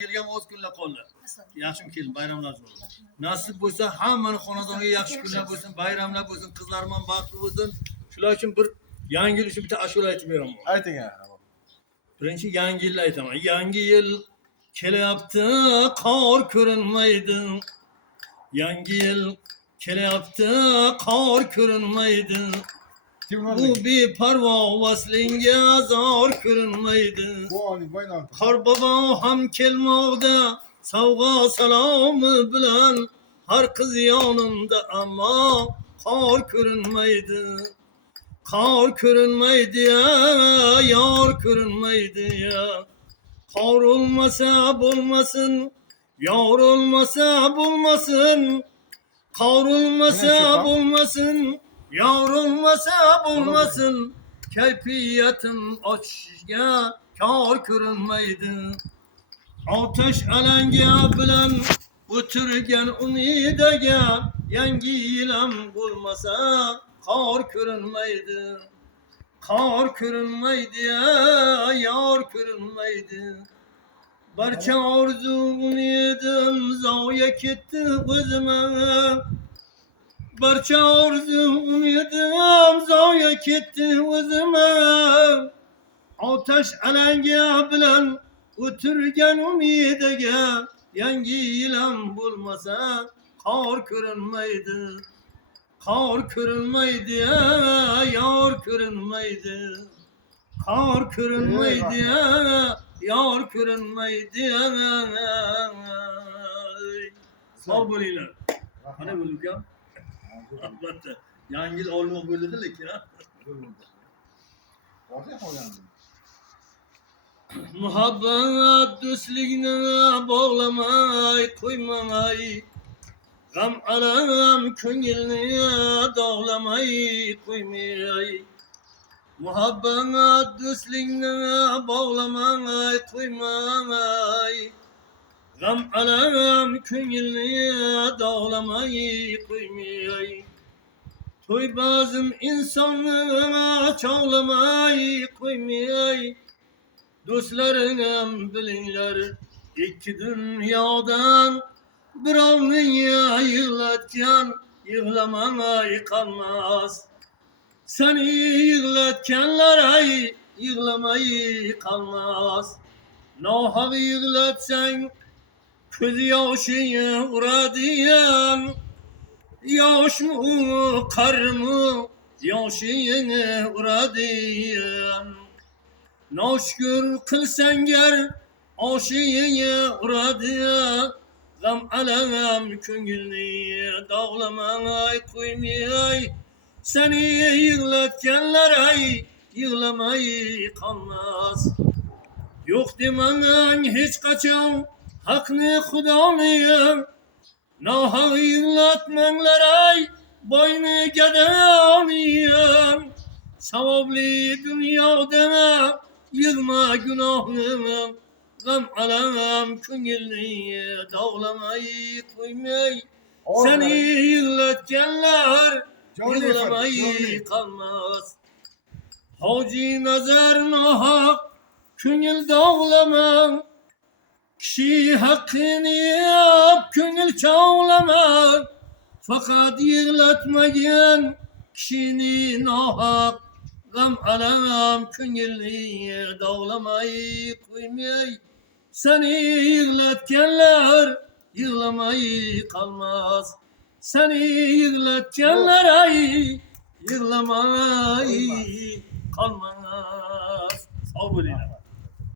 Kelgan o'z kunlar qoldi. Yaxshi kelin, bayramlar bo'lsin. Nasib bo'lsa, hammaning xonadoniga yaxshi kunlar bo'lsin, bayramlar bo'lsin, qizlarim ham baxtli bo'lsin. Shular uchun bir yangi yil uchun bitta ashula aytib beraman. Ayting. Birinchi yangi yilni aytaman. Yangi yil kelyapti, qor ko'rinmaydi. Yangi yil kelyapti, qor ko'rinmaydi. Bu beparvo vaslinga zor ko'rinmaydi. Qor bobo ham kelmoqda, savg'a salomi bilan. Har qiz yonimda ammo qor ko'rinmaydi. Qor ko'rinmaydi ya, yor ko'rinmaydi ya. Qor olmasa bo'lmasin, yor olmasa bo'lmasin. Qor olmasa bo'lmasin, yor olmasa bo'lmasin. Kayfiyatim ochishga kor ko'rinmaydi. Ateş alanga bilan o'tirgan umidaga yangi yilam bo'lmasa qor ko'rinmaydi. Qor ko'rinmaydi ya, yor ko'rinmaydi. Barcha orzu umidim zoya ketdi o'zime. Barcha orzu umidim zoya ketdi o'zime. Ateş alanga bilan o'tirgan umidaga yangi yilam bo'lmasa qor ko'rinmaydi. Qor ko'rinmaydi ya, yor ko'rinmaydi. Qor ko'rinmaydi ya, yor ko'rinmaydi. Sog' bo'linglar. Qani bo'lgan? Albatta. Yangi yil olmoq bo'ldi lekin. Muhabbat do'stlikni bog'lamay qo'ymay. G'am alam ko'ngilni dog'lamay qo'ymay. Muhabbat do'stlikni bog'lamay qo'ymay. G'am alam ko'ngilni dog'lamay qo'ymay. To'y bazm insonni chog'lamay qo'ymay. Do'stlarim bilinglar, ikki dunyodan birovni yig'latgan yig'lamay qolmas. Seni yig'latganlar ay yig'lamay qolmas. Nohaq yig'latsang ko'z yoshing uradigan. Yoshmi qarmi yoshing uradigan. Noshkur qilsangar oshing uradi. G'am alam ko'ngilni dog'lamay qo'ymay. Seni yig'latganlar ay yig'lamay qolmas. Yo'q demang hech qachon haqni xudoni. Nohaq yig'latmanglar ay boyni gadoni. Savobli dunyoda yig'ma gunohni. G'am alam ko'ngilni dog'lamay qo'ymay. Seni yig'latganlar yig'lamay qolmas. Hoji nazar nohaq ko'ngil dog'lama. Kishi haqqini yeb ko'ngil chog'lama. Faqat yig'latmagan kishini nohaq. G'am alam ko'ngilni dog'lamay qo'ymay. Seni yig'latganlar yig'lamay qolmas. Seni yig'latganlar ay yig'lamay qolmas. Sog' bo'linglar.